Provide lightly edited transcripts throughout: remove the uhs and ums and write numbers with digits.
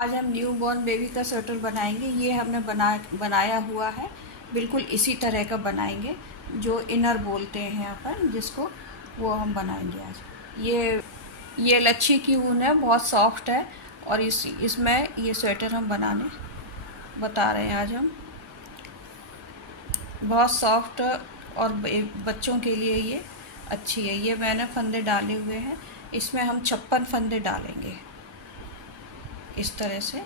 आज हम new born baby का स्वेटर बनाएंगे। ये हमने बनाया हुआ है, बिल्कुल इसी तरह का बनाएंगे जो इनर बोलते हैं अपन जिसको, वो हम बनाएंगे आज। ये लच्छी की ऊन है, बहुत सॉफ्ट है और इसमें ये स्वेटर हम बनाने बता रहे हैं आज हम। बहुत सॉफ्ट और बच्चों के लिए ये अच्छी है। ये मैंने फंदे डाले हुए हैं, इसमें हम 56 फंदे डालेंगे इस तरह से।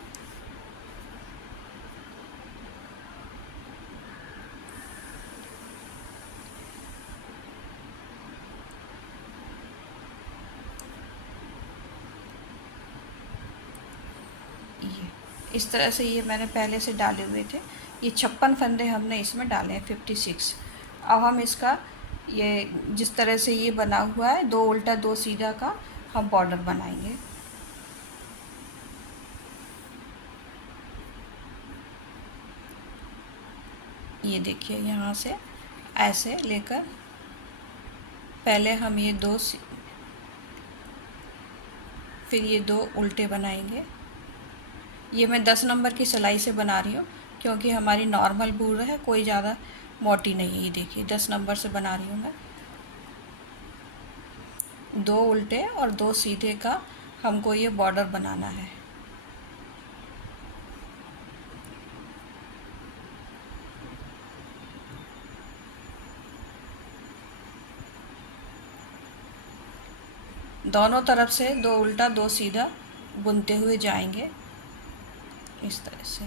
ये इस तरह से ये मैंने पहले से डाले हुए थे। ये 56 फंदे हमने इसमें डाले हैं, 56। अब हम इसका ये जिस तरह से ये बना हुआ है, 2 उल्टा 2 सीधा का हम बॉर्डर बनाएंगे। ये देखिए, यहाँ से ऐसे लेकर पहले हम ये फिर ये 2 उल्टे बनाएंगे। ये मैं 10 नंबर की सिलाई से बना रही हूँ क्योंकि हमारी नॉर्मल बूर है, कोई ज़्यादा मोटी नहीं है। ये देखिए 10 नंबर से बना रही हूँ मैं। 2 उल्टे और 2 सीधे का हमको ये बॉर्डर बनाना है। दोनों तरफ से 2 उल्टा 2 सीधा बुनते हुए जाएंगे इस तरह से।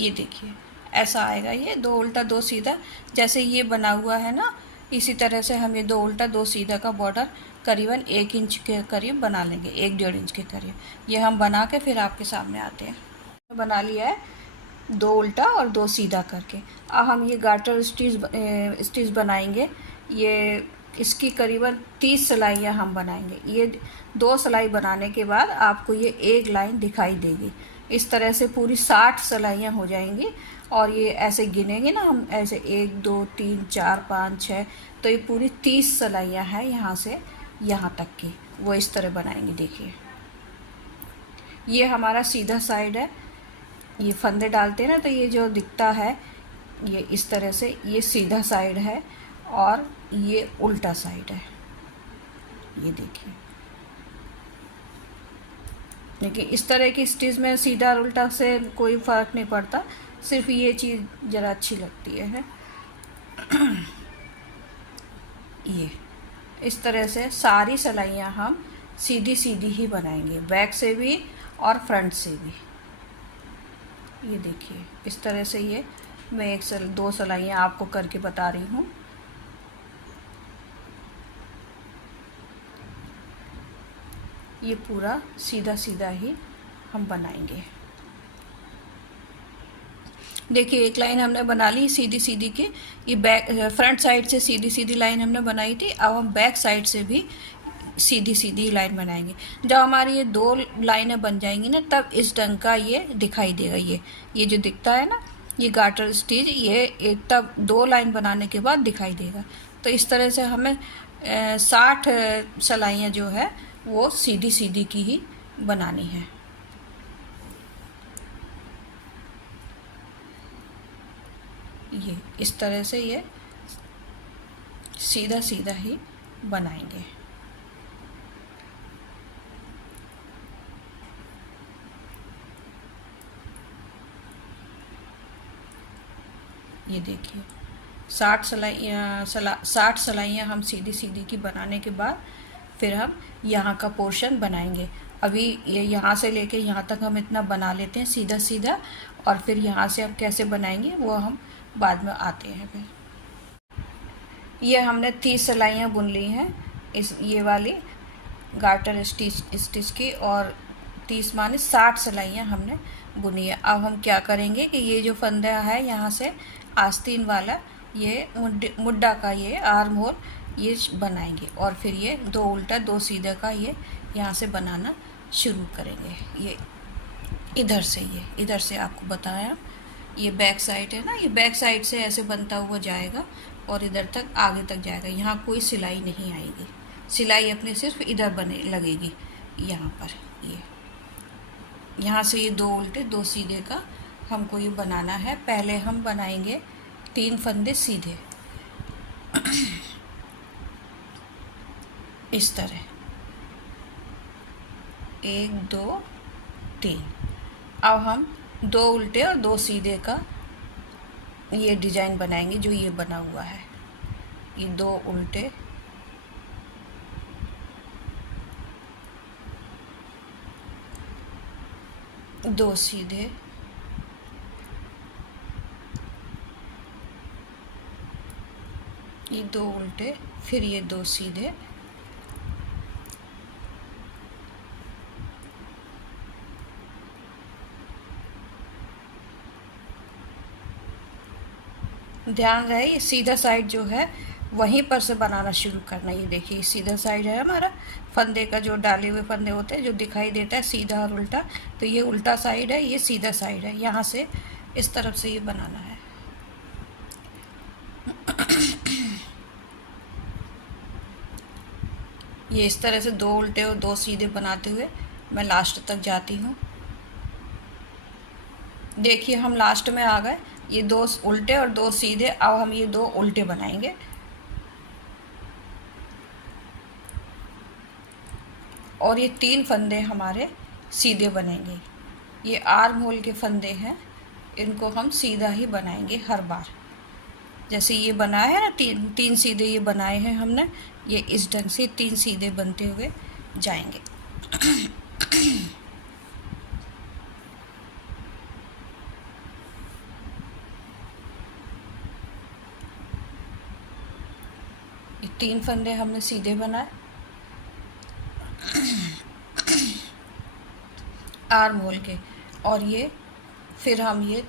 ये देखिए ऐसा आएगा, ये 2 उल्टा 2 सीधा जैसे ये बना हुआ है ना, इसी तरह से हम ये 2 उल्टा 2 सीधा का बॉर्डर करीबन 1 इंच के करीब बना लेंगे, 1-1.5 इंच के करीब। ये हम बना के फिर आपके सामने आते हैं। बना लिया है 2 उल्टा और 2 सीधा करके। अब हम ये गार्टर स्टिच बनाएंगे। ये इसकी करीबन 30 सिलाइयाँ हम बनाएंगे। ये 2 सिलाई बनाने के बाद आपको ये एक लाइन दिखाई देगी। इस तरह से पूरी 60 सिलाइयाँ हो जाएंगी और ये ऐसे गिनेंगे ना हम, ऐसे 1 2 3 4 5 6, तो ये पूरी 30 सिलाइयाँ हैं यहाँ से यहाँ तक की, वो इस तरह बनाएंगे। देखिए ये हमारा सीधा साइड है। ये फंदे डालते हैं ना, तो ये जो दिखता है ये इस तरह से, ये सीधा साइड है और ये उल्टा साइड है। ये देखिए, देखिए इस तरह की स्टिच में सीधा और उल्टा से कोई फ़र्क नहीं पड़ता, सिर्फ ये चीज़ ज़रा अच्छी लगती है। ये इस तरह से सारी सिलाइयाँ हम सीधी सीधी ही बनाएंगे, बैक से भी और फ्रंट से भी। ये देखिए इस तरह से ये मैं 2 सिलाइयाँ आपको करके बता रही हूँ। ये पूरा सीधा सीधा ही हम बनाएंगे। देखिए एक लाइन हमने बना ली सीधी सीधी की, ये बैक फ्रंट साइड से सीधी सीधी लाइन हमने बनाई थी। अब हम बैक साइड से भी सीधी सीधी लाइन बनाएंगे। जब हमारी ये 2 लाइनें बन जाएंगी ना, तब इस ढंग का ये दिखाई देगा। ये जो दिखता है ना, ये गार्टर स्टिच, ये एक तब 2 लाइन बनाने के बाद दिखाई देगा। तो इस तरह से हमें 60 सिलाइयाँ जो है वो सीधी सीधी की ही बनानी है। ये इस तरह से ये सीधा सीधा ही बनाएंगे। ये देखिए 60 सिलाइयाँ हम सीधी सीधी की बनाने के बाद फिर हम यहाँ का पोर्शन बनाएंगे। अभी ये यहाँ से लेके यहाँ तक हम इतना बना लेते हैं सीधा सीधा, और फिर यहाँ से अब कैसे बनाएंगे वो हम बाद में आते हैं। फिर ये हमने 30 सिलाइयाँ बुन ली हैं ये वाली गार्टर स्टिच की, और 30 माने 60 सिलाइयाँ हमने बुनी है। अब हम क्या करेंगे कि ये जो फंदा है यहाँ से आस्तीन वाला, ये मुड्डा का ये आर्म होल ये बनाएंगे, और फिर ये 2 उल्टा 2 सीधा का ये यहाँ से बनाना शुरू करेंगे। ये इधर से, ये इधर से आपको बताया, ये बैक साइड है ना, ये बैक साइड से ऐसे बनता हुआ जाएगा और इधर तक आगे तक जाएगा। यहाँ कोई सिलाई नहीं आएगी, सिलाई अपने सिर्फ इधर बने लगेगी, यहाँ पर। ये यहाँ से ये 2 उल्टे 2 सीधे का हमको ये बनाना है। पहले हम बनाएंगे 3 फंदे सीधे इस तरह, 1 2 3। अब हम 2 उल्टे और 2 सीधे का ये डिजाइन बनाएंगे जो ये बना हुआ है। ये 2 उल्टे, 2 सीधे, ये 2 उल्टे, फिर ये 2 सीधे, ध्यान रहे ये सीधा साइड जो है वहीं पर से बनाना शुरू करना। ये देखिए सीधा साइड है हमारा, फंदे का जो डाले हुए फंदे होते हैं जो दिखाई देता है सीधा और उल्टा, तो ये उल्टा साइड है, ये सीधा साइड है। यहाँ से इस तरफ से ये बनाना है। ये इस तरह से 2 उल्टे और 2 सीधे बनाते हुए मैं लास्ट तक जाती हूँ। देखिए हम लास्ट में आ गए, ये 2 उल्टे और 2 सीधे। अब हम ये 2 उल्टे बनाएंगे और ये 3 फंदे हमारे सीधे बनेंगे। ये आर्म होल के फंदे हैं, इनको हम सीधा ही बनाएंगे हर बार। जैसे ये बनाया है ना, 3 सीधे ये बनाए हैं हमने, ये इस ढंग से 3 सीधे बनते हुए जाएंगे। ये 3 फंदे हमने सीधे बनाए आर्म होल के, और ये फिर हम ये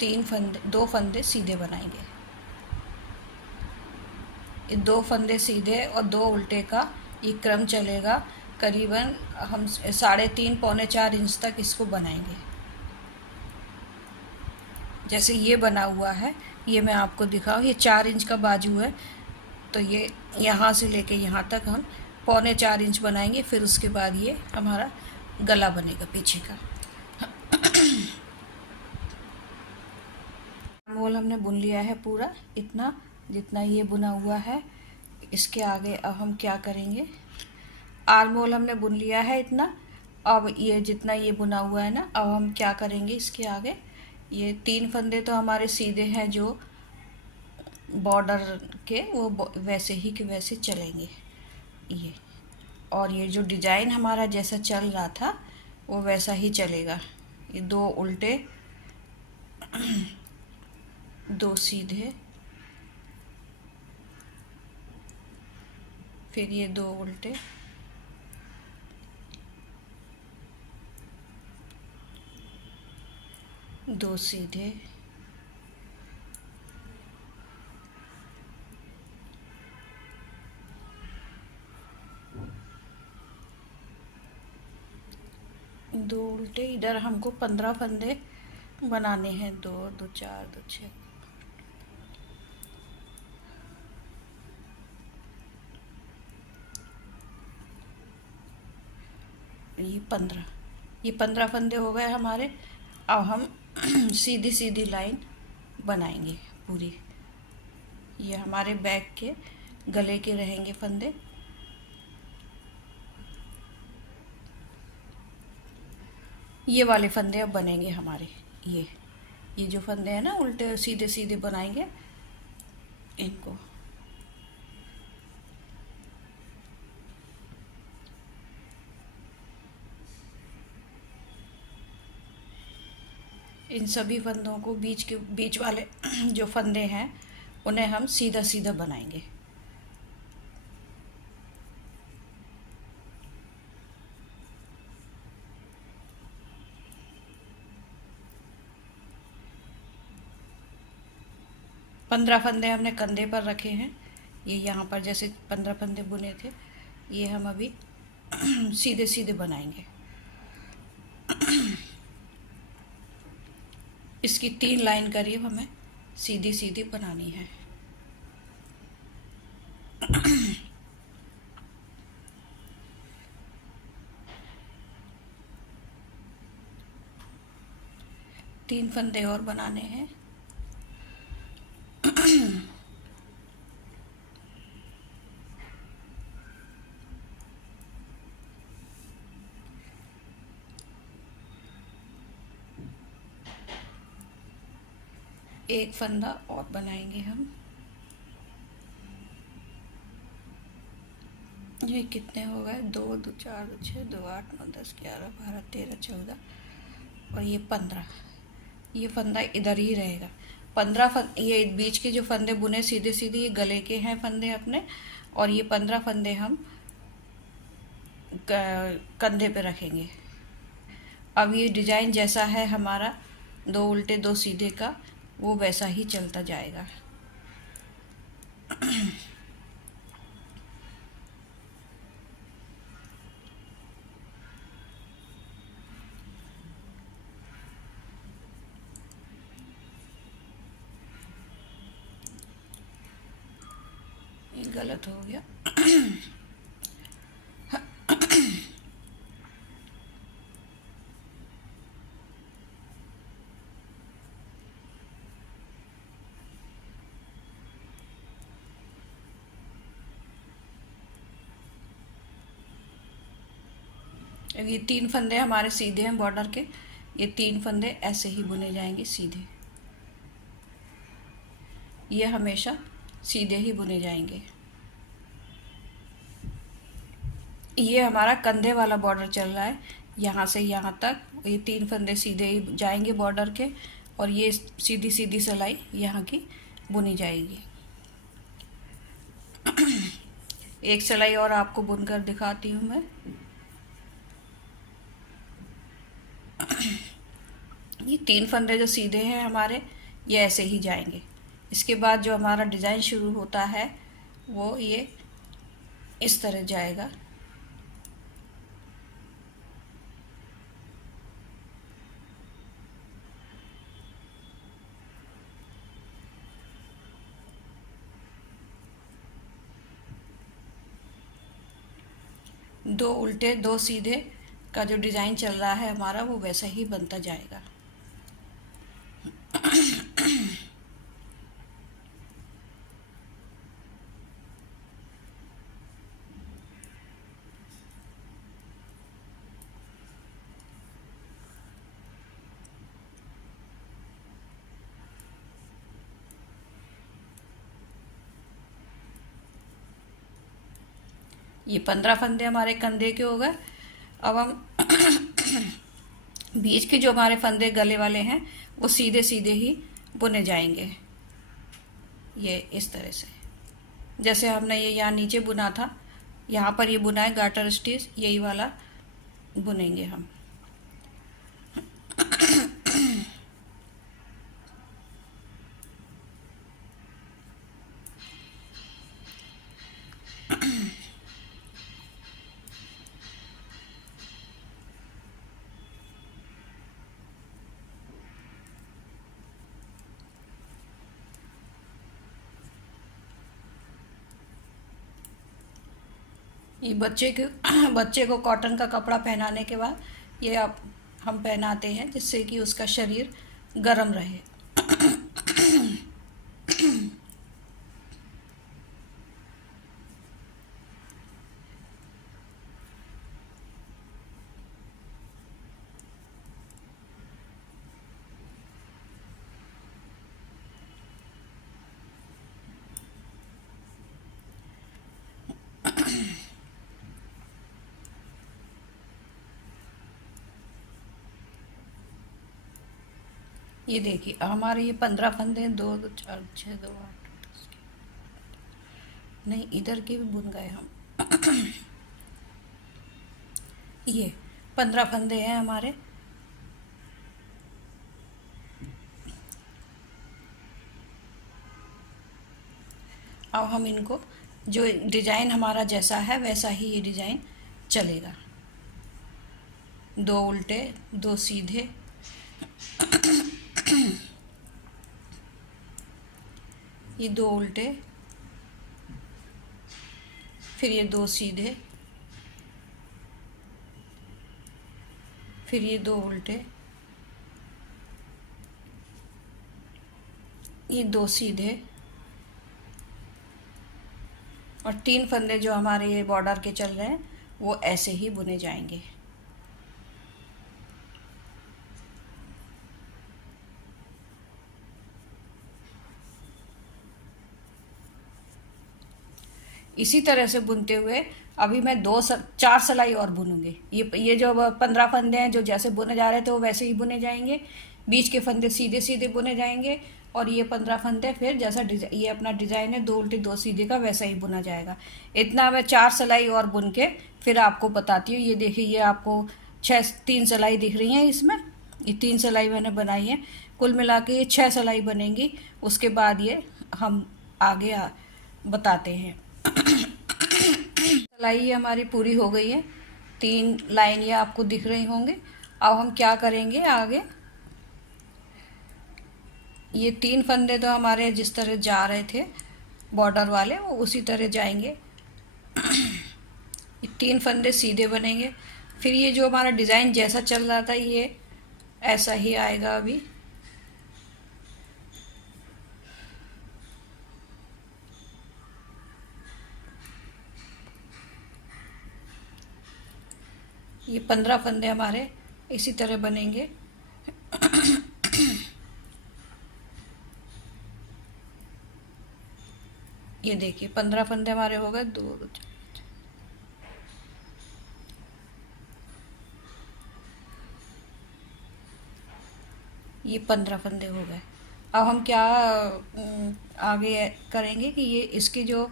2 फंदे सीधे बनाएंगे। ये 2 फंदे सीधे और 2 उल्टे का ये क्रम चलेगा। करीबन हम 3.5 पौने 4 इंच तक इसको बनाएंगे। जैसे ये बना हुआ है, ये मैं आपको दिखाऊँ, ये 4 इंच का बाजू है, तो ये यहाँ से लेके यहाँ तक हम पौने 4 इंच बनाएंगे। फिर उसके बाद ये हमारा गला बनेगा पीछे का। मोल हमने बुन लिया है पूरा, इतना जितना ये बुना हुआ है। इसके आगे अब हम क्या करेंगे, आर्म होल हमने बुन लिया है इतना। अब ये जितना ये बुना हुआ है ना, अब हम क्या करेंगे इसके आगे, ये 3 फंदे तो हमारे सीधे हैं जो बॉर्डर के, वो वैसे ही के वैसे चलेंगे ये। और ये जो डिजाइन हमारा जैसा चल रहा था वो वैसा ही चलेगा। ये 2 उल्टे, 2 सीधे, फिर ये 2 उल्टे, दो सीधे, दो उल्टे। इधर हमको 15 फंदे बनाने हैं, 2 2 4 2 6, ये 15 फंदे हो गए हमारे। अब हम सीधी सीधी लाइन बनाएंगे पूरी। ये हमारे बैक के गले के रहेंगे फंदे। ये वाले फंदे अब बनेंगे हमारे, ये जो फंदे हैं ना उल्टे सीधे सीधे बनाएंगे इनको। इन सभी फंदों को बीच वाले जो फंदे हैं उन्हें हम सीधा सीधा बनाएंगे। पंद्रह फंदे हमने कंधे पर रखे हैं। ये यहाँ पर जैसे 15 फंदे बुने थे, ये हम अभी सीधे सीधे बनाएंगे। इसकी 3 लाइन करीब हमें सीधी सीधी बनानी है। तीन फंदे और बनाने हैं। एक फंदा और बनाएंगे हम। ये कितने हो गए? 2 2 4 2 6 2 8 9 10 11 12 13 14 और ये 15। ये फंदा इधर ही रहेगा। 15 ये बीच के जो फंदे बुने सीधे सीधे ये गले के हैं फंदे अपने, और ये 15 फंदे हम कंधे पे रखेंगे। अब ये डिजाइन जैसा है हमारा 2 उल्टे 2 सीधे का, वो वैसा ही चलता जाएगा। ये गलत हो गया। ये 3 फंदे हमारे सीधे हैं बॉर्डर के। ये 3 फंदे ऐसे ही बुने जाएंगे सीधे। ये हमेशा सीधे ही बुने जाएंगे। ये हमारा कंधे वाला बॉर्डर चल रहा है, यहाँ से यहाँ तक ये 3 फंदे सीधे ही जाएंगे बॉर्डर के, और ये सीधी सीधी सिलाई यहाँ की बुनी जाएगी। एक सिलाई और आपको बुनकर दिखाती हूँ मैं। ये 3 फंदे जो सीधे हैं हमारे, ये ऐसे ही जाएंगे। इसके बाद जो हमारा डिज़ाइन शुरू होता है वो ये इस तरह जाएगा। दो उल्टे 2 सीधे का जो डिज़ाइन चल रहा है हमारा, वो वैसा ही बनता जाएगा। ये 15 फंदे हमारे कंधे के हो गए। अब हम बीच के जो हमारे फंदे गले वाले हैं वो सीधे सीधे ही बुने जाएंगे। ये इस तरह से, जैसे हमने ये यहाँ नीचे बुना था, यहाँ पर ये बुना है गार्टर स्टिच, यही वाला बुनेंगे हम। ये बच्चे को कॉटन का कपड़ा पहनाने के बाद ये आप हम पहनाते हैं, जिससे कि उसका शरीर गर्म रहे। ये देखिए हमारे ये 15 फंदे हैं, 2 2 4 6 2 8 10 नहीं, इधर के भी बुन गए हम। ये 15 फंदे हैं हमारे। अब हम इनको, जो डिज़ाइन हमारा जैसा है वैसा ही ये डिज़ाइन चलेगा। दो उल्टे दो सीधे, ये दो उल्टे, फिर ये दो सीधे, फिर ये दो उल्टे, ये दो सीधे, और 3 फंदे जो हमारे ये बॉर्डर के चल रहे हैं वो ऐसे ही बुने जाएंगे। इसी तरह से बुनते हुए अभी मैं 4 सिलाई और बुनूंगी। ये जो 15 फंदे हैं जो जैसे बुने जा रहे थे वो वैसे ही बुने जाएंगे, बीच के फंदे सीधे सीधे बुने जाएंगे, और ये 15 फंदे फिर जैसा ये अपना डिज़ाइन है 2 उल्टे 2 सीधे का वैसा ही बुना जाएगा। इतना मैं 4 सिलाई और बुन के फिर आपको बताती हूँ। ये देखिए, ये आपको 3 सिलाई दिख रही हैं इसमें, ये 3 सिलाई मैंने बनाई है। कुल मिला के ये 6 सिलाई बनेंगी। उसके बाद ये हम आगे बताते हैं। सिलाई हमारी पूरी हो गई है, 3 लाइन ये आपको दिख रही होंगे। अब हम क्या करेंगे आगे, ये 3 फंदे तो हमारे जिस तरह जा रहे थे बॉर्डर वाले वो उसी तरह जाएंगे। ये 3 फंदे सीधे बनेंगे, फिर ये जो हमारा डिज़ाइन जैसा चल रहा था ये ऐसा ही आएगा। अभी ये 15 फंदे हमारे इसी तरह बनेंगे। ये देखिए 15 फंदे हमारे हो गए, ये 15 फंदे हो गए। अब हम क्या आगे करेंगे कि ये इसके जो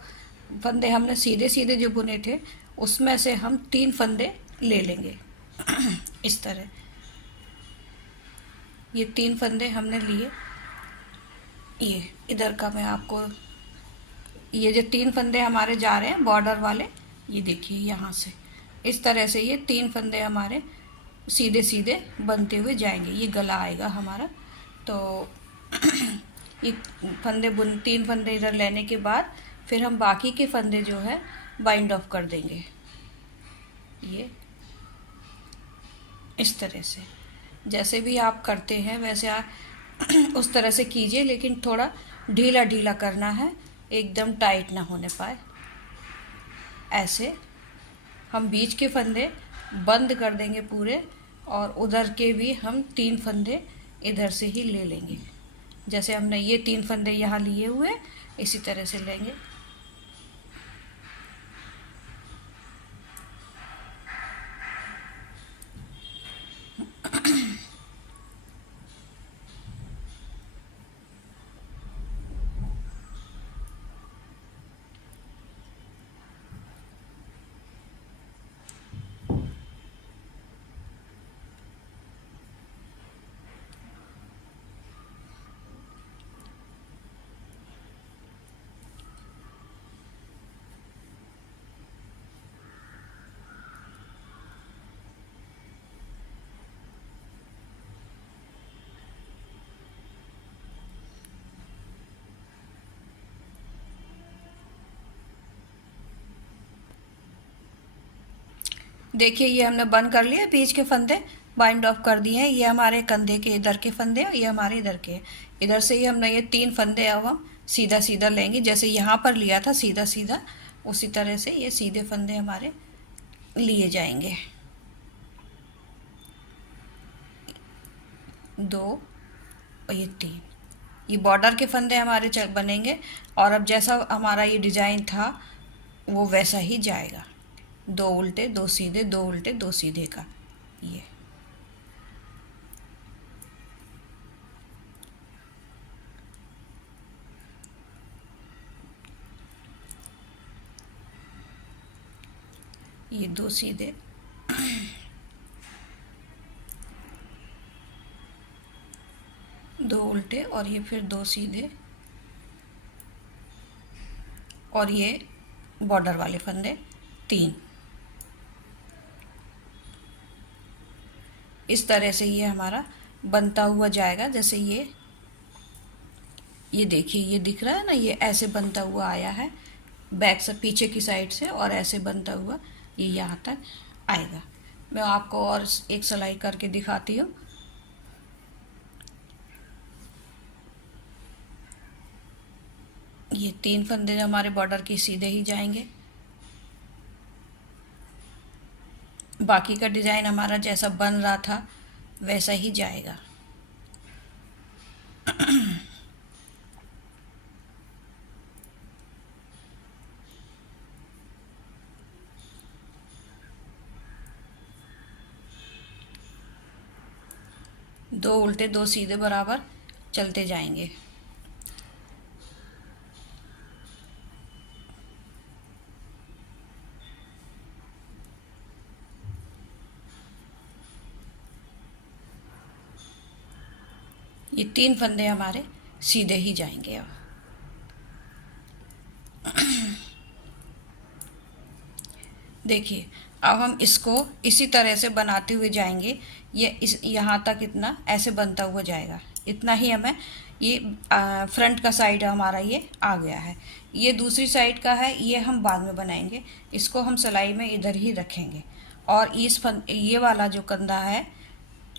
फंदे हमने सीधे सीधे जो बुने थे उसमें से हम 3 फंदे ले लेंगे। इस तरह ये 3 फंदे हमने लिए। ये इधर का मैं आपको, ये जो 3 फंदे हमारे जा रहे हैं बॉर्डर वाले, ये देखिए यहाँ से इस तरह से ये 3 फंदे हमारे सीधे सीधे बनते हुए जाएंगे। ये गला आएगा हमारा। तो ये 3 फंदे इधर लेने के बाद फिर हम बाकी के फंदे जो है बाइंड ऑफ कर देंगे। ये इस तरह से जैसे भी आप करते हैं वैसे आप उस तरह से कीजिए, लेकिन थोड़ा ढीला ढीला करना है, एकदम टाइट ना होने पाए। ऐसे हम बीच के फंदे बंद कर देंगे पूरे, और उधर के भी हम 3 फंदे इधर से ही ले लेंगे। जैसे हमने ये 3 फंदे यहाँ लिए हुए इसी तरह से लेंगे। देखिए ये हमने बंद कर लिया, बीच के फंदे बाइंड ऑफ कर दिए हैं। ये हमारे कंधे के इधर के फंदे हैं, ये हमारे इधर के। इधर से ही हमने ये 3 फंदे अब हम सीधा सीधा लेंगे, जैसे यहाँ पर लिया था सीधा सीधा, उसी तरह से ये सीधे फंदे हमारे लिए जाएंगे। 2 और ये 3, ये बॉर्डर के फंदे हमारे बनेंगे। और अब जैसा हमारा ये डिज़ाइन था वो वैसा ही जाएगा, 2 उल्टे 2 सीधे, 2 उल्टे 2 सीधे का। ये 2 सीधे, 2 उल्टे, और ये फिर 2 सीधे, और ये बॉर्डर वाले फंदे 3। इस तरह से ये हमारा बनता हुआ जाएगा। जैसे ये देखिए, ये दिख रहा है ना, ये ऐसे बनता हुआ आया है बैक से, पीछे की साइड से, और ऐसे बनता हुआ ये यहाँ तक आएगा। मैं आपको और एक सिलाई करके दिखाती हूँ। ये 3 फंदे हमारे बॉर्डर के सीधे ही जाएंगे। बाकी का डिज़ाइन हमारा जैसा बन रहा था वैसा ही जाएगा। दो उल्टे 2 सीधे बराबर चलते जाएंगे। ये 3 फंदे हमारे सीधे ही जाएंगे। अब देखिए, अब हम इसको इसी तरह से बनाते हुए जाएंगे। ये इस यहाँ तक इतना ऐसे बनता हुआ जाएगा। इतना ही हमें ये फ्रंट का साइड हमारा ये आ गया है। ये दूसरी साइड का है, ये हम बाद में बनाएंगे। इसको हम सिलाई में इधर ही रखेंगे। और ये वाला जो कंधा है,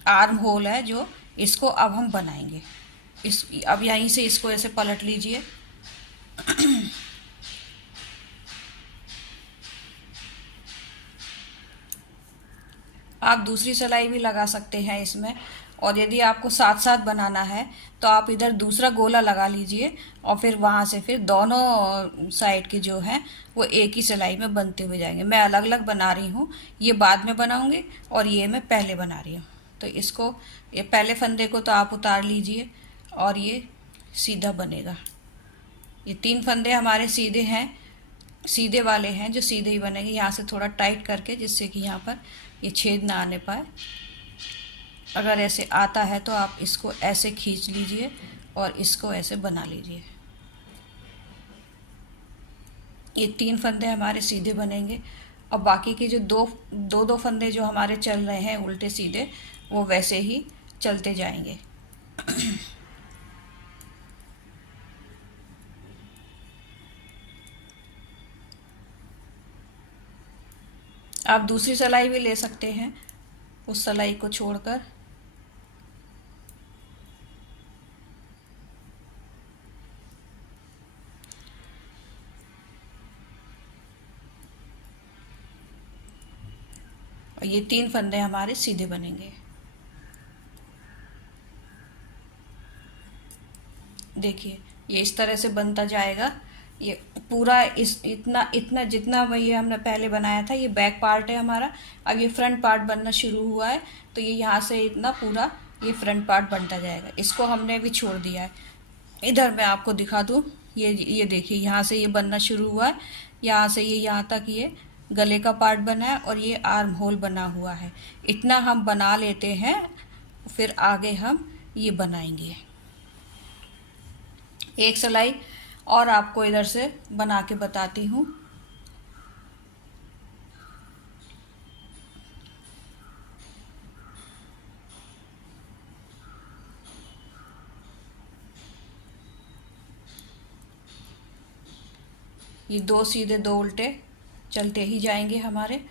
आर्म होल है जो, इसको अब हम बनाएंगे। अब यहीं से इसको ऐसे पलट लीजिए। आप दूसरी सिलाई भी लगा सकते हैं इसमें, और यदि आपको साथ साथ बनाना है तो आप इधर दूसरा गोला लगा लीजिए, और फिर वहाँ से फिर दोनों साइड के जो हैं वो एक ही सिलाई में बनते हुए जाएंगे। मैं अलग अलग बना रही हूँ, ये बाद में बनाऊँगी और ये मैं पहले बना रही हूँ। तो इसको, ये पहले फंदे को तो आप उतार लीजिए और ये सीधा बनेगा। ये 3 फंदे हमारे सीधे हैं, सीधे वाले हैं जो सीधे ही बनेंगे। यहाँ से थोड़ा टाइट करके, जिससे कि यहाँ पर ये छेद ना आने पाए। अगर ऐसे आता है तो आप इसको ऐसे खींच लीजिए और इसको ऐसे बना लीजिए। ये 3 फंदे हमारे सीधे बनेंगे, और बाकी के जो दो फंदे जो हमारे चल रहे हैं उल्टे सीधे, वो वैसे ही चलते जाएंगे। आप दूसरी सिलाई भी ले सकते हैं उस सिलाई को छोड़कर। और ये 3 फंदे हमारे सीधे बनेंगे। देखिए, ये इस तरह से बनता जाएगा। ये पूरा इतना इतना जितना ये हमने पहले बनाया था, ये बैक पार्ट है हमारा। अब ये फ्रंट पार्ट बनना शुरू हुआ है, तो ये यहाँ से इतना पूरा ये फ्रंट पार्ट बनता जाएगा। इसको हमने अभी छोड़ दिया है। इधर मैं आपको दिखा दूँ, ये देखिए, यहाँ से ये बनना शुरू हुआ है, यहाँ से ये यहाँ तक ये गले का पार्ट बना है, और ये आर्म होल बना हुआ है। इतना हम बना लेते हैं, फिर आगे हम ये बनाएंगे। एक सिलाई और आपको इधर से बना के बताती हूँ। ये 2 सीधे 2 उल्टे चलते ही जाएंगे हमारे।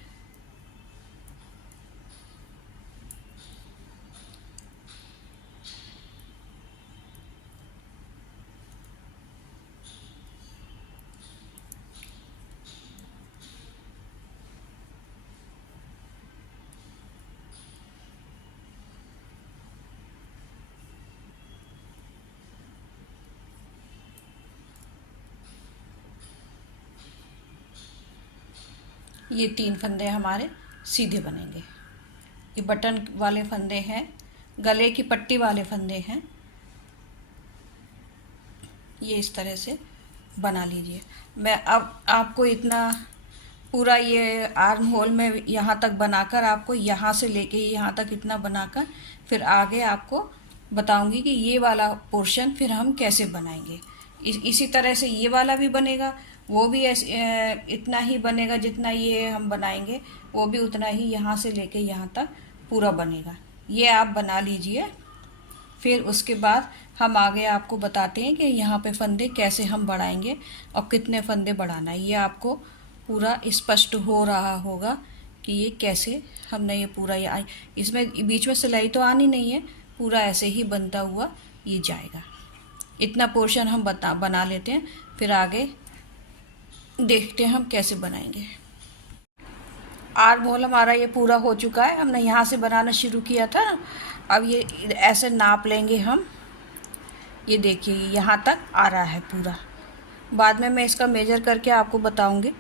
ये 3 फंदे हमारे सीधे बनेंगे। ये बटन वाले फंदे हैं, गले की पट्टी वाले फंदे हैं। ये इस तरह से बना लीजिए। मैं अब आपको इतना पूरा ये आर्म होल में यहाँ तक बनाकर, आपको यहाँ से लेके यहाँ तक इतना बनाकर, फिर आगे आपको बताऊंगी कि ये वाला पोर्शन फिर हम कैसे बनाएंगे। इसी तरह से ये वाला भी बनेगा, वो भी इतना ही बनेगा जितना ये हम बनाएंगे, वो भी उतना ही यहाँ से लेके यहाँ तक पूरा बनेगा। ये आप बना लीजिए। फिर उसके बाद हम आगे आपको बताते हैं कि यहाँ पे फंदे कैसे हम बढ़ाएंगे और कितने फंदे बढ़ाना है। ये आपको पूरा स्पष्ट हो रहा होगा कि ये कैसे हमने ये पूरा ये इसमें बीच में सिलाई तो आनी नहीं है, पूरा ऐसे ही बनता हुआ ये जाएगा। इतना पोर्शन हम बना लेते हैं, फिर आगे देखते हैं हम कैसे बनाएंगे। आर्म होल हमारा ये पूरा हो चुका है, हमने यहाँ से बनाना शुरू किया था ना। अब ये ऐसे नाप लेंगे हम। ये देखिए यहाँ तक आ रहा है पूरा, बाद में मैं इसका मेजर करके आपको बताऊंगी।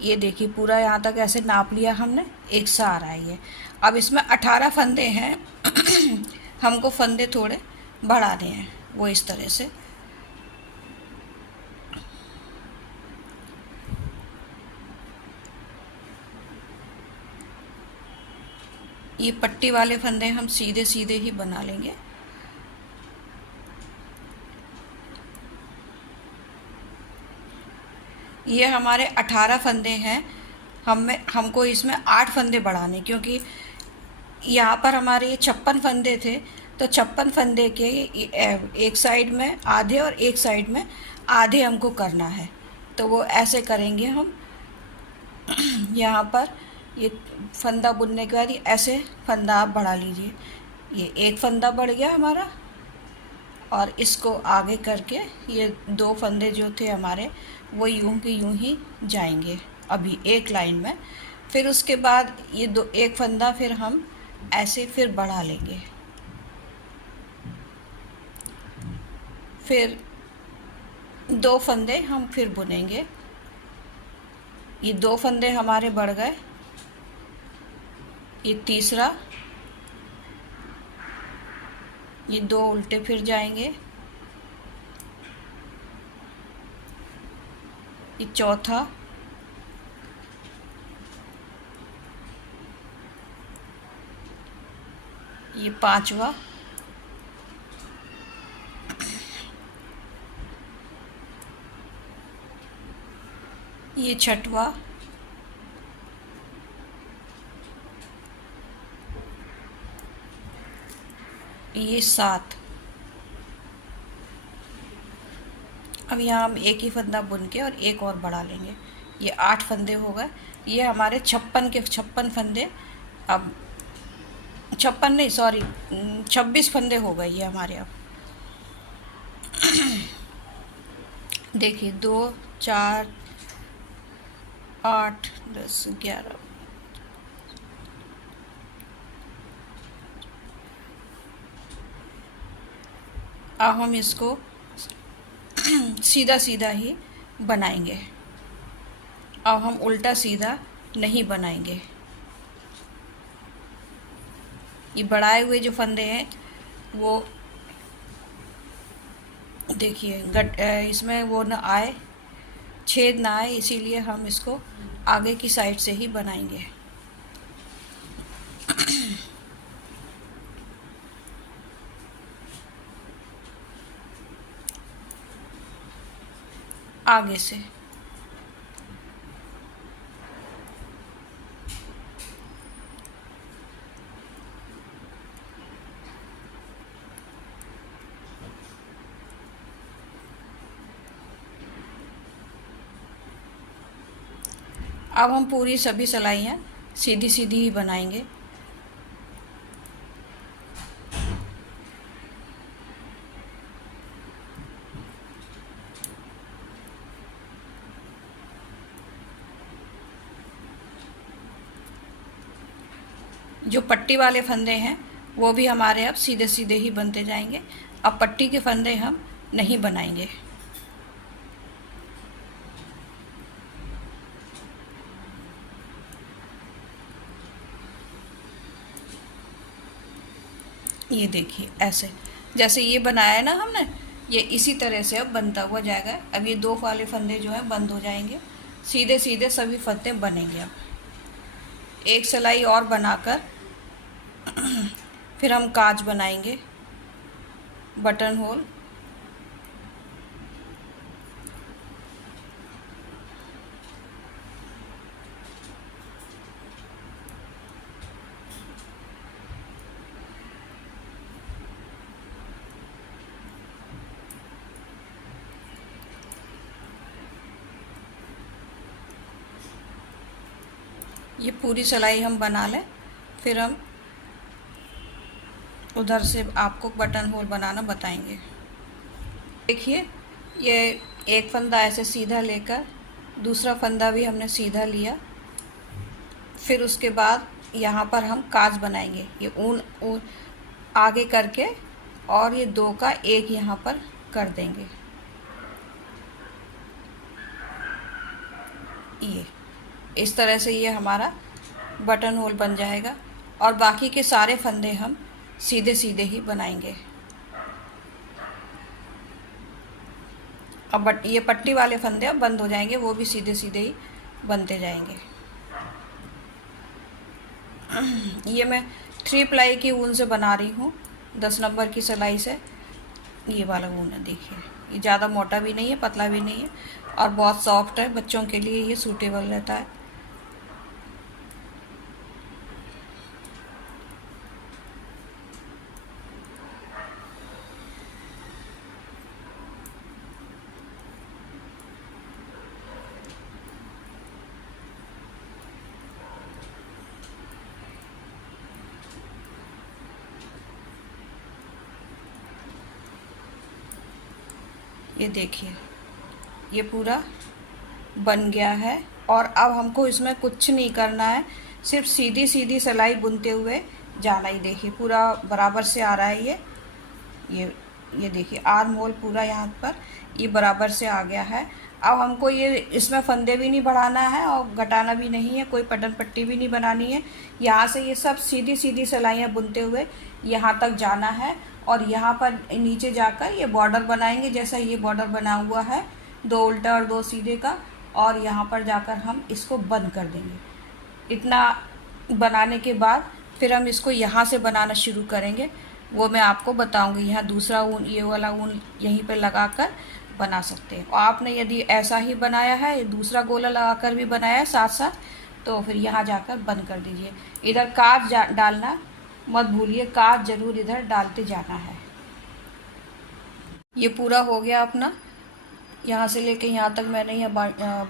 ये देखिए पूरा यहाँ तक ऐसे नाप लिया हमने, एक सा आ रहा है ये। अब इसमें 18 फंदे हैं हमको फंदे थोड़े बढ़ाने हैं, वो इस तरह से। ये पट्टी वाले फंदे हम सीधे सीधे ही बना लेंगे। ये हमारे 18 फंदे हैं, हमको इसमें 8 फंदे बढ़ाने, क्योंकि यहाँ पर हमारे ये 56 फंदे थे, तो 56 फंदे के एक साइड में आधे और एक साइड में आधे हमको करना है। तो वो ऐसे करेंगे हम। यहाँ पर ये फंदा बुनने के बाद ऐसे फंदा आप बढ़ा लीजिए। ये एक फंदा बढ़ गया हमारा, और इसको आगे करके ये 2 फंदे जो थे हमारे वो यूं के यूं ही जाएंगे अभी एक लाइन में। फिर उसके बाद ये एक फंदा फिर हम ऐसे फिर बढ़ा लेंगे। फिर 2 फंदे हम फिर बुनेंगे। ये 2 फंदे हमारे बढ़ गए, ये तीसरा, ये 2 उल्टे फिर जाएंगे, ये चौथा, ये पांचवा, ये छठवा, ये 7। अब यहाँ हम एक ही फंदा बुन के और एक और बढ़ा लेंगे, ये 8 फंदे हो गए। ये हमारे 56 के 56 फंदे, अब 56 नहीं सॉरी 26 फंदे हो गए ये हमारे। अब देखिए 2 4 8 10 11। अब हम इसको सीधा सीधा ही बनाएंगे। अब हम उल्टा सीधा नहीं बनाएंगे। ये बढ़ाए हुए जो फंदे हैं वो देखिए इसमें वो न आए, छेद ना आए, इसीलिए हम इसको आगे की साइड से ही बनाएंगे। आगे से अब हम पूरी सभी सिलाइयाँ सीधी सीधी ही बनाएंगे। जो पट्टी वाले फंदे हैं वो भी हमारे अब सीधे सीधे ही बनते जाएंगे। अब पट्टी के फंदे हम नहीं बनाएंगे। ये देखिए ऐसे जैसे ये बनाया है ना हमने, ये इसी तरह से अब बनता हुआ जाएगा। अब ये 2 वाले फंदे जो हैं बंद हो जाएंगे, सीधे सीधे सभी फंदे बनेंगे। अब एक सिलाई और बनाकर फिर हम काज बनाएंगे, बटन होल। ये पूरी सिलाई हम बना लें, फिर हम उधर से आपको बटन होल बनाना बताएंगे। देखिए, ये एक फंदा ऐसे सीधा लेकर दूसरा फंदा भी हमने सीधा लिया, फिर उसके बाद यहाँ पर हम काज बनाएंगे। ये ऊन आगे करके और ये दो का एक यहाँ पर कर देंगे। ये इस तरह से ये हमारा बटन होल बन जाएगा और बाकी के सारे फंदे हम सीधे सीधे ही बनाएंगे। अब ये पट्टी वाले फंदे अब बंद हो जाएंगे, वो भी सीधे सीधे ही बनते जाएंगे। ये मैं 3 प्लाई की ऊन से बना रही हूँ, 10 नंबर की सिलाई से। ये वाला ऊन है, देखिए ये ज़्यादा मोटा भी नहीं है, पतला भी नहीं है और बहुत सॉफ्ट है। बच्चों के लिए ये सूटेबल रहता है। ये देखिए, ये पूरा बन गया है और अब हमको इसमें कुछ नहीं करना है, सिर्फ सीधी सीधी सिलाई बुनते हुए जाना ही। देखिए पूरा बराबर से आ रहा है। ये देखिए आर्म होल पूरा यहाँ पर ये बराबर से आ गया है। अब हमको ये इसमें फंदे भी नहीं बढ़ाना है और घटाना भी नहीं है, कोई पटन पट्टी भी नहीं बनानी है। यहाँ से ये सब सीधी सीधी सिलाइयाँ बुनते हुए यहाँ तक जाना है और यहाँ पर नीचे जाकर ये बॉर्डर बनाएंगे, जैसा ये बॉर्डर बना हुआ है 2 उल्टा और 2 सीधे का, और यहाँ पर जाकर हम इसको बंद कर देंगे। इतना बनाने के बाद फिर हम इसको यहाँ से बनाना शुरू करेंगे, वो मैं आपको बताऊंगी। यहाँ दूसरा ऊन, ये वाला ऊन यहीं पे लगाकर बना सकते हैं। और आपने यदि ऐसा ही बनाया है, दूसरा गोला लगाकर भी बनाया है साथ साथ, तो फिर यहाँ जाकर बंद कर दीजिए। इधर काज डालना मत भूलिए, काज जरूर इधर डालते जाना है। ये पूरा हो गया अपना, यहाँ से लेके यहाँ तक मैंने यह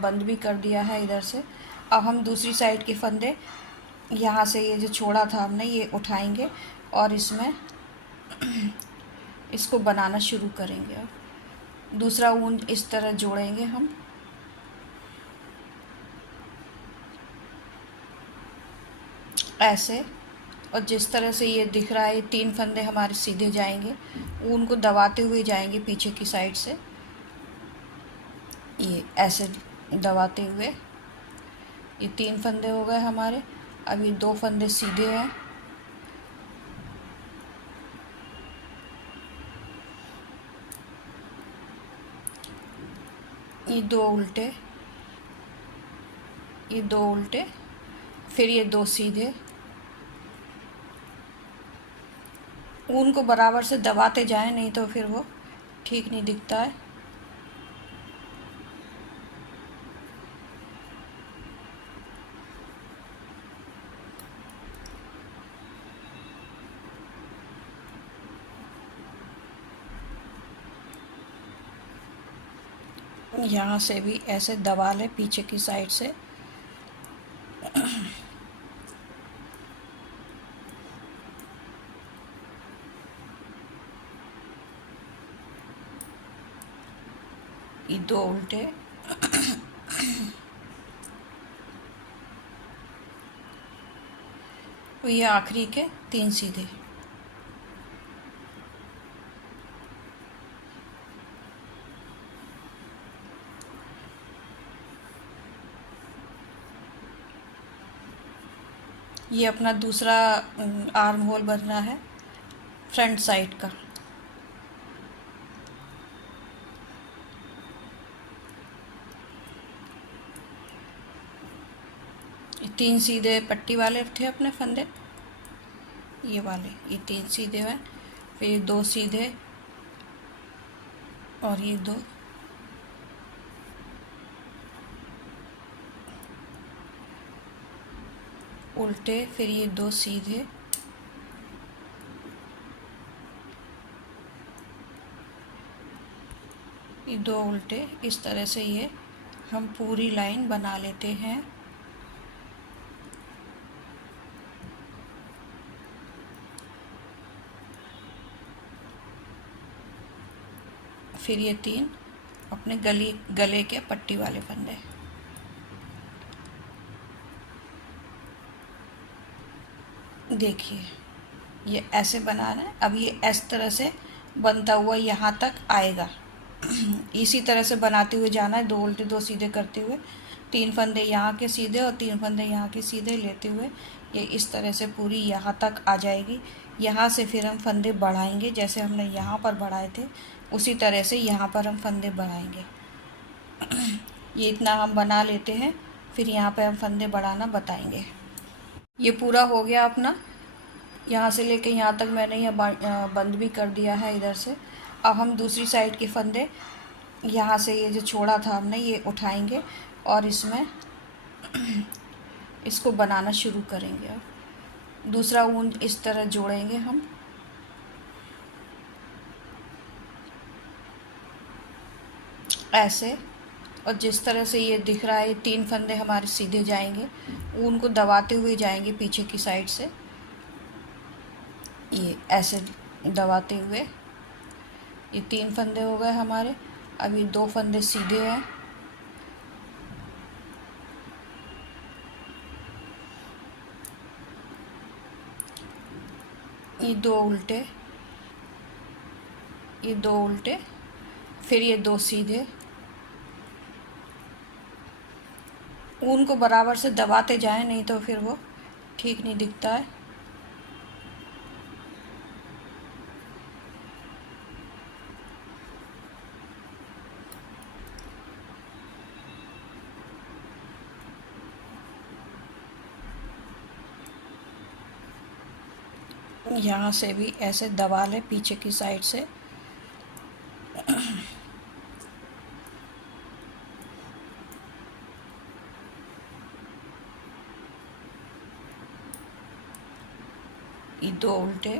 बंद भी कर दिया है इधर से। अब हम दूसरी साइड के फंदे यहाँ से ये जो छोड़ा था हमने, ये उठाएंगे और इसमें इसको बनाना शुरू करेंगे। अब दूसरा ऊन इस तरह जोड़ेंगे हम, ऐसे। और जिस तरह से ये दिख रहा है, ये 3 फंदे हमारे सीधे जाएंगे, ऊन को दबाते हुए जाएंगे पीछे की साइड से, ये ऐसे दबाते हुए। ये 3 फंदे हो गए हमारे। अब ये 2 फंदे सीधे हैं, ये 2 उल्टे, ये 2 उल्टे, फिर ये 2 सीधे। ऊन को बराबर से दबाते जाएं, नहीं तो फिर वो ठीक नहीं दिखता है। यहाँ से भी ऐसे दबा लें पीछे की साइड से। ये 2 उल्टे, और ये आखिरी के 3 सीधे। ये अपना दूसरा आर्म होल बनना है फ्रंट साइड का। ये 3 सीधे पट्टी वाले थे अपने फंदे, ये वाले, ये 3 सीधे हैं, फिर 2 सीधे और ये 2 उल्टे, फिर ये 2 सीधे, ये 2 उल्टे। इस तरह से ये हम पूरी लाइन बना लेते हैं। फिर ये 3 अपने गले के पट्टी वाले फंदे। देखिए ये ऐसे बनाना है। अब ये इस तरह से बनता हुआ यहाँ तक आएगा। इसी तरह से बनाते हुए जाना है, 2 उल्टे 2 सीधे करते हुए, 3 फंदे यहाँ के सीधे और 3 फंदे यहाँ के सीधे लेते हुए ये इस तरह से पूरी यहाँ तक आ जाएगी। यहाँ से फिर हम फंदे बढ़ाएंगे, जैसे हमने यहाँ पर बढ़ाए थे उसी तरह से यहाँ पर हम फंदे बढ़ाएंगे। ये इतना हम बना लेते हैं, फिर यहाँ पर हम फंदे बढ़ाना बताएंगे। ये पूरा हो गया अपना, यहाँ से लेके यहाँ तक मैंने यह बंद भी कर दिया है इधर से। अब हम दूसरी साइड के फंदे यहाँ से ये जो छोड़ा था हमने ये उठाएंगे और इसमें इसको बनाना शुरू करेंगे। अब दूसरा ऊन इस तरह जोड़ेंगे हम, ऐसे। और जिस तरह से ये दिख रहा है ये 3 फंदे हमारे सीधे जाएंगे, ऊन को दबाते हुए जाएंगे पीछे की साइड से, ये ऐसे दबाते हुए। ये 3 फंदे हो गए हमारे। अब ये 2 फंदे सीधे हैं, ये 2 उल्टे, ये 2 उल्टे, फिर ये 2 सीधे। ऊन को बराबर से दबाते जाएं, नहीं तो फिर वो ठीक नहीं दिखता है। यहाँ से भी ऐसे दबा लें पीछे की साइड से। ये 2 उल्टे,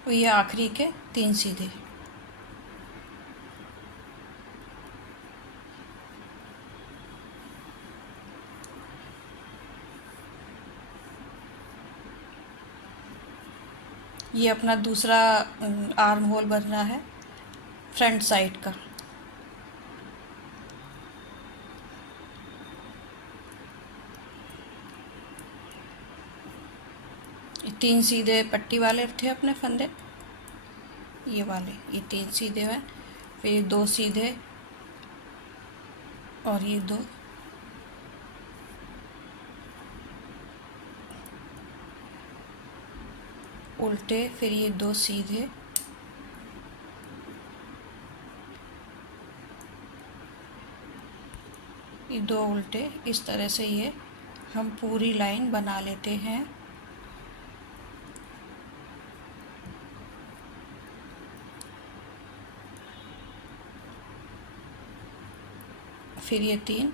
और ये आखिरी के 3 सीधे। ये अपना दूसरा आर्म होल बनना है फ्रंट साइड का। ये 3 सीधे पट्टी वाले थे अपने फंदे, ये वाले, ये 3 सीधे हैं, फिर ये 2 सीधे और ये 2 उल्टे, फिर ये 2 सीधे, ये 2 उल्टे। इस तरह से ये हम पूरी लाइन बना लेते हैं। फिर ये 3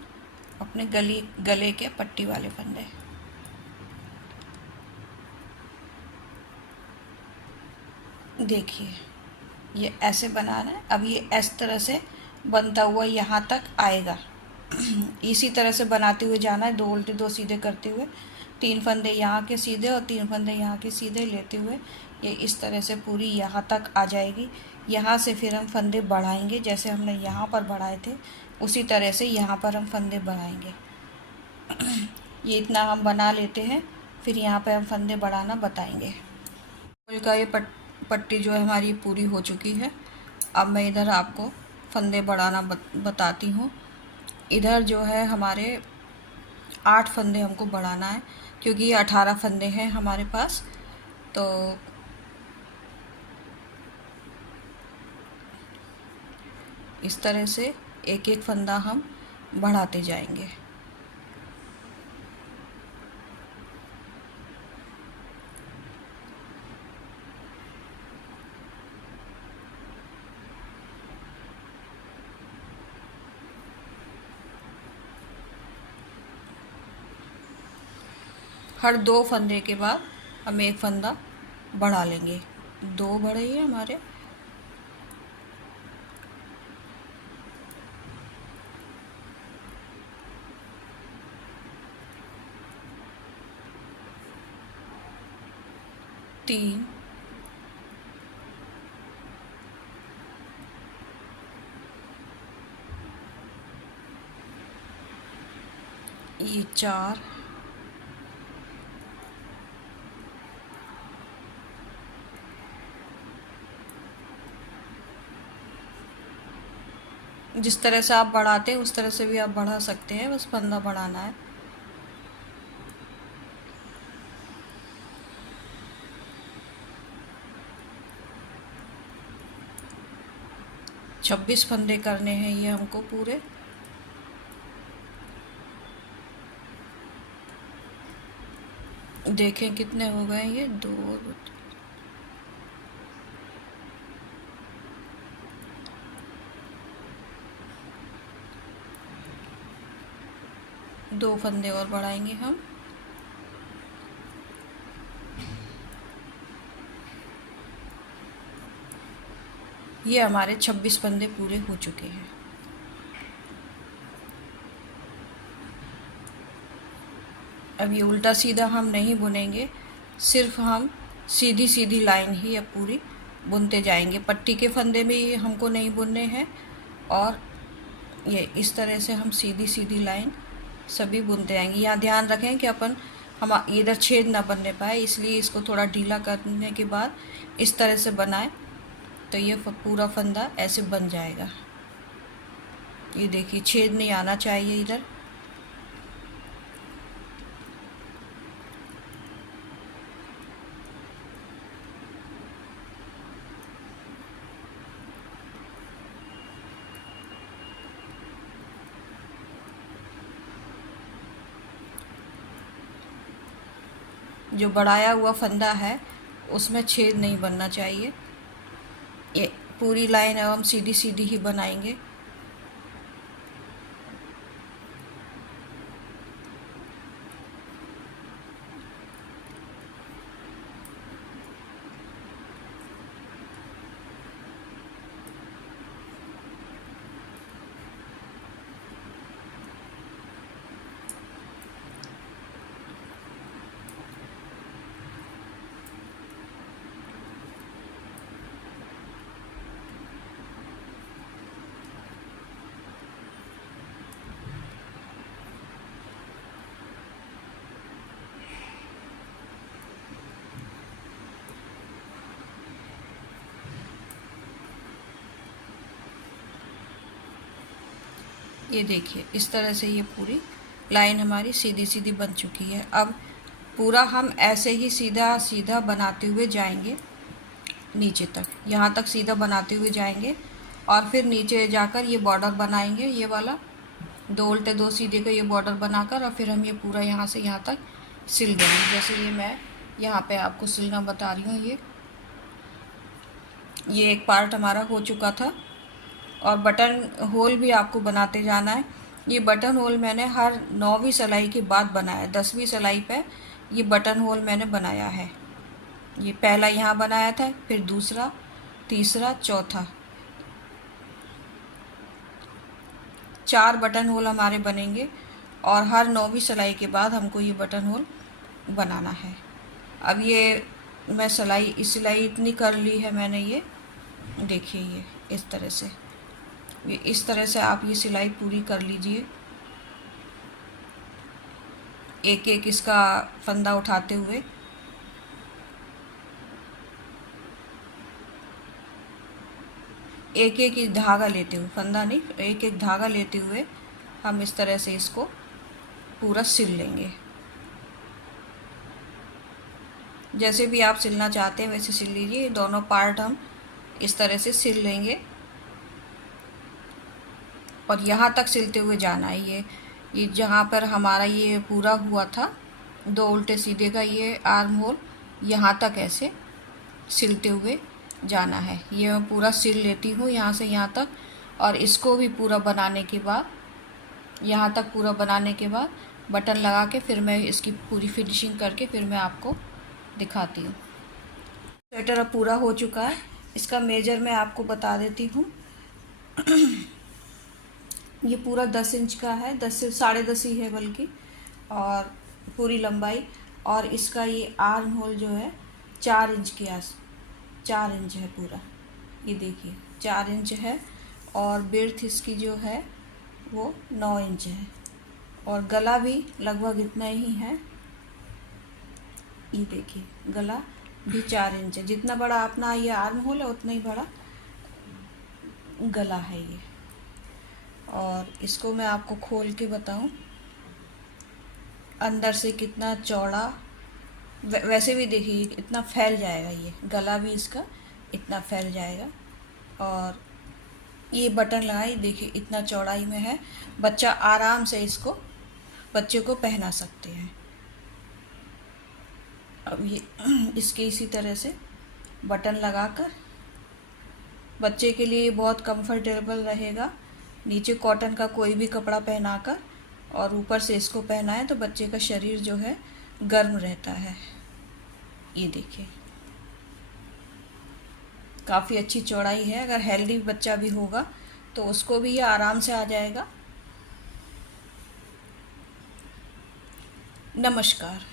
अपने गले के पट्टी वाले फंदे। देखिए ये ऐसे बनाना है। अब ये इस तरह से बनता हुआ यहाँ तक आएगा। इसी तरह से बनाते हुए जाना है, 2 उल्टे 2 सीधे करते हुए, 3 फंदे यहाँ के सीधे और 3 फंदे यहाँ के सीधे लेते हुए ये इस तरह से पूरी यहाँ तक आ जाएगी। यहाँ से फिर हम फंदे बढ़ाएंगे, जैसे हमने यहाँ पर बढ़ाए थे उसी तरह से यहाँ पर हम फंदे बढ़ाएंगे। ये इतना हम बना लेते हैं, फिर यहाँ पर हम फंदे बढ़ाना बताएंगे। का ये पट्टी जो है हमारी पूरी हो चुकी है। अब मैं इधर आपको फंदे बढ़ाना बताती हूँ। इधर जो है हमारे 8 फंदे हमको बढ़ाना है, क्योंकि ये 18 फंदे हैं हमारे पास। तो इस तरह से एक एक फंदा हम बढ़ाते जाएंगे। हर 2 फंदे के बाद हम एक फंदा बढ़ा लेंगे। 2 बढ़े हैं हमारे। 3, ये 4, जिस तरह से आप बढ़ाते हैं उस तरह से भी आप बढ़ा सकते हैं, बस फंदा बढ़ाना है। छब्बीस फंदे करने हैं ये हमको पूरे। देखें कितने हो गए ये, 2, 2 फंदे और बढ़ाएंगे हम। ये हमारे 26 फंदे पूरे हो चुके हैं। अब ये उल्टा सीधा हम नहीं बुनेंगे, सिर्फ हम सीधी सीधी लाइन ही अब पूरी बुनते जाएंगे। पट्टी के फंदे में ये हमको नहीं बुनने हैं, और ये इस तरह से हम सीधी सीधी लाइन सभी बुनते जाएंगे। यहाँ ध्यान रखें कि अपन हम इधर छेद ना बनने पाए, इसलिए इसको थोड़ा ढीला करने के बाद इस तरह से बनाएं तो ये पूरा फंदा ऐसे बन जाएगा। ये देखिए छेद नहीं आना चाहिए इधर। जो बढ़ाया हुआ फंदा है उसमें छेद नहीं बनना चाहिए। ये पूरी लाइन अब हम सीधी सीधी ही बनाएंगे। ये देखिए इस तरह से ये पूरी लाइन हमारी सीधी सीधी बन चुकी है। अब पूरा हम ऐसे ही सीधा सीधा बनाते हुए जाएंगे नीचे तक, यहाँ तक सीधा बनाते हुए जाएंगे, और फिर नीचे जाकर ये बॉर्डर बनाएंगे, ये वाला 2 उल्टे 2 सीधे का ये बॉर्डर बनाकर, और फिर हम ये पूरा यहाँ से यहाँ तक सिल देंगे। जैसे ये मैं यहाँ पे आपको सिलना बता रही हूँ। ये एक पार्ट हमारा हो चुका था, और बटन होल भी आपको बनाते जाना है। ये बटन होल मैंने हर 9वीं सिलाई के बाद बनाया, 10वीं सिलाई पे ये बटन होल मैंने बनाया है। ये पहला यहाँ बनाया था, फिर दूसरा, तीसरा, चौथा, 4 बटन होल हमारे बनेंगे, और हर 9वीं सिलाई के बाद हमको ये बटन होल बनाना है। अब ये मैं सिलाई इतनी कर ली है मैंने, ये देखिए ये इस तरह से, ये इस तरह से आप ये सिलाई पूरी कर लीजिए। एक एक इसका फंदा उठाते हुए। एक एक धागा लेते हुए, फंदा नहीं, एक एक धागा लेते हुए हम इस तरह से इसको पूरा सिल लेंगे। जैसे भी आप सिलना चाहते हैं वैसे सिल लीजिए। दोनों पार्ट हम इस तरह से सिल लेंगे, और यहाँ तक सिलते हुए जाना है। ये जहाँ पर हमारा ये पूरा हुआ था 2 उल्टे सीधे का ये आर्म होल, यहाँ तक ऐसे सिलते हुए जाना है। ये मैं पूरा सिल लेती हूँ यहाँ से यहाँ तक, और इसको भी पूरा बनाने के बाद, यहाँ तक पूरा बनाने के बाद बटन लगा के फिर मैं इसकी पूरी फिनिशिंग करके फिर मैं आपको दिखाती हूँ। स्वेटर अब पूरा हो चुका है। इसका मेजर मैं आपको बता देती हूँ। ये पूरा 10 इंच का है, 10 से 10.5 ही है बल्कि, और पूरी लंबाई। और इसका ये आर्म होल जो है 4 इंच के 4 इंच है पूरा, ये देखिए 4 इंच है। और बिर्थ इसकी जो है वो 9 इंच है, और गला भी लगभग इतना ही है। ये देखिए गला भी 4 इंच है, जितना बड़ा अपना ये आर्म होल है उतना ही बड़ा गला है ये। और इसको मैं आपको खोल के बताऊं अंदर से कितना चौड़ा, वैसे भी देखिए इतना फैल जाएगा, ये गला भी इसका इतना फैल जाएगा। और ये बटन लगाई देखिए इतना चौड़ाई में है, बच्चा आराम से इसको बच्चे को पहना सकते हैं। अब ये इसके इसी तरह से बटन लगाकर बच्चे के लिए बहुत कंफर्टेबल रहेगा। नीचे कॉटन का कोई भी कपड़ा पहनाकर और ऊपर से इसको पहनाए तो बच्चे का शरीर जो है गर्म रहता है। ये देखिए काफ़ी अच्छी चौड़ाई है, अगर हेल्दी बच्चा भी होगा तो उसको भी ये आराम से आ जाएगा। नमस्कार।